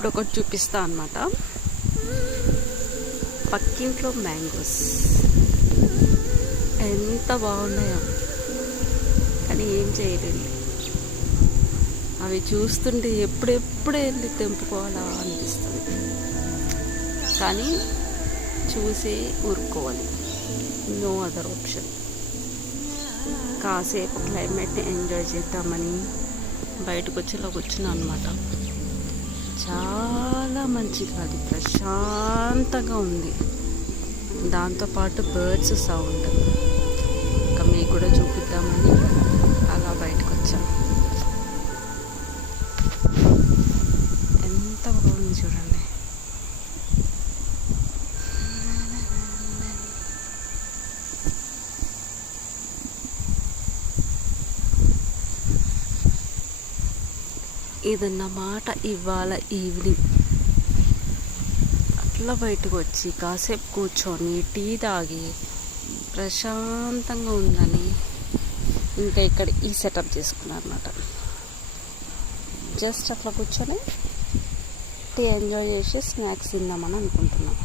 ఇప్పుడు ఒకటి చూపిస్తా అన్నమాట. పక్కింట్లో మ్యాంగోస్ ఎంత బాగున్నాయో, కానీ ఏం చేయలేదు. అవి చూస్తుంటే ఎప్పుడెప్పుడు వెళ్ళి తెంపుకోవాలా అనిపిస్తుంది, కానీ చూసి ఊరుకోవాలి. No other option. కాసేపు క్లైమేట్ని ఎంజాయ్ చేద్దామని బయటకు వచ్చి ఇలా కూర్చున్నా అనమాట. చాలా మంచిగా, అది ప్రశాంతంగా ఉంది. దాంతోపాటు బర్డ్స్ సౌండ్ ఇంకా మీకు కూడా చూపిద్దామని అలా బయటకు వచ్చాను. ఎంత బాగుంది చూడండి. ఇదన్నమాట ఇవాళ ఈవినింగ్. అట్లా బయటకు వచ్చి కాసేపు కూర్చొని టీ తాగి ప్రశాంతంగా ఉందని ఇంకా ఇక్కడ ఈ సెటప్ చేసుకున్నాను అనమాట. జస్ట్ అట్లా కూర్చొని టీ ఎంజాయ్ చేసి స్నాక్స్ తిందామని అనుకుంటున్నాం.